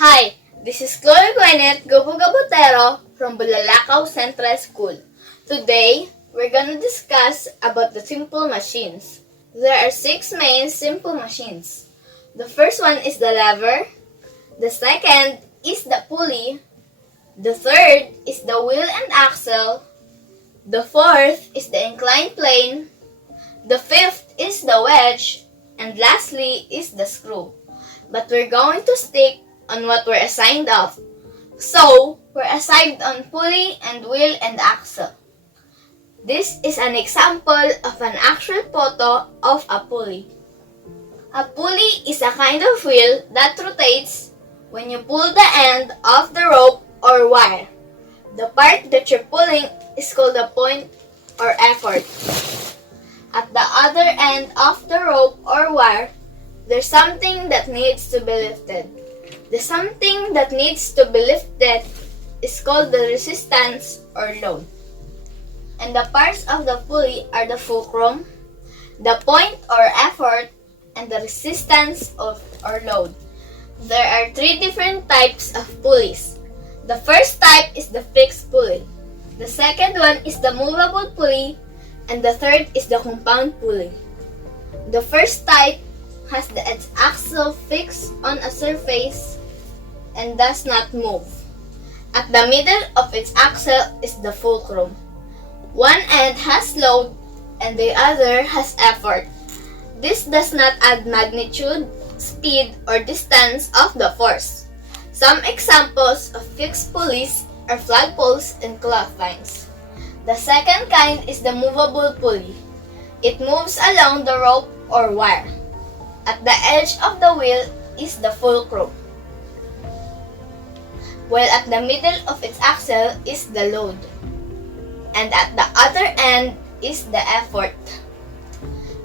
Hi, this is Gwyneth Gabutero from Bulalacao Central School. Today, we're gonna discuss about the simple machines. There are 6 main simple machines. The first one is the lever. The second is the pulley. The third is the wheel and axle. The fourth is the inclined plane. The fifth is the wedge. And lastly is the screw. But we're going to stick on what we're assigned of. So, we're assigned on pulley and wheel and axle. This is an example of an actual photo of a pulley. A pulley is a kind of wheel that rotates when you pull the end of the rope or wire. The part that you're pulling is called the point or effort. At the other end of the rope or wire, there's something that needs to be lifted. The something that needs to be lifted is called the resistance or load. And the parts of the pulley are the fulcrum, the point or effort, and the resistance or load. There are 3 different types of pulleys. The first type is the fixed pulley. The second one is the movable pulley, and the third is the compound pulley. The first type has its axle fixed on a surface and does not move. At the middle of its axle is the fulcrum. One end has load and the other has effort. This does not add magnitude, speed, or distance of the force. Some examples of fixed pulleys are flagpoles and clotheslines. The second kind is the movable pulley. It moves along the rope or wire. At the edge of the wheel is the fulcrum, while at the middle of its axle is the load, and at the other end is the effort.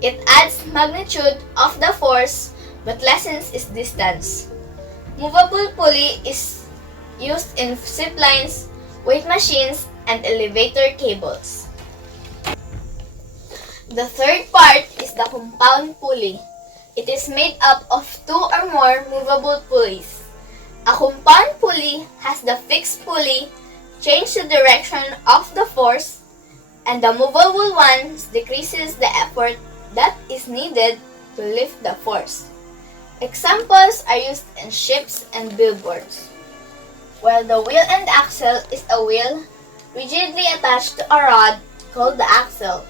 It adds magnitude of the force but lessens its distance. Movable pulley is used in zip lines, weight machines, and elevator cables. The third part is the compound pulley. It is made up of 2 or more movable pulleys. A compound pulley has the fixed pulley change the direction of the force, and the movable one decreases the effort that is needed to lift the force. Examples are used in ships and billboards. While the wheel and axle is a wheel rigidly attached to a rod called the axle.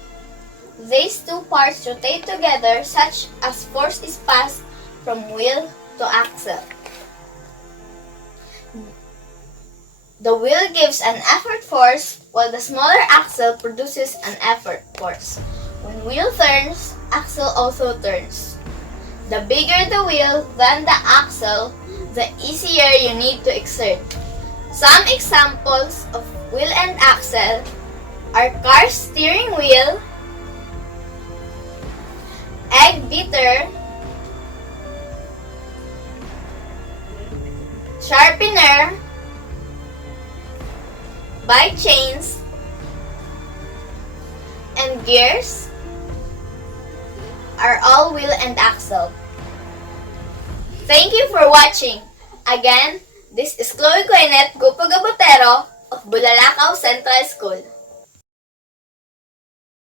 These 2 parts rotate together such as force is passed from wheel to axle. The wheel gives an effort force while the smaller axle produces an effort force. When wheel turns, axle also turns. The bigger the wheel than the axle, the easier you need to exert. Some examples of wheel and axle are car steering wheel, egg beater, sharpener, bike chains, and gears are all wheel and axle. Thank you for watching. Again, this is Gwyneth Gabutero of Bulalacao Central School.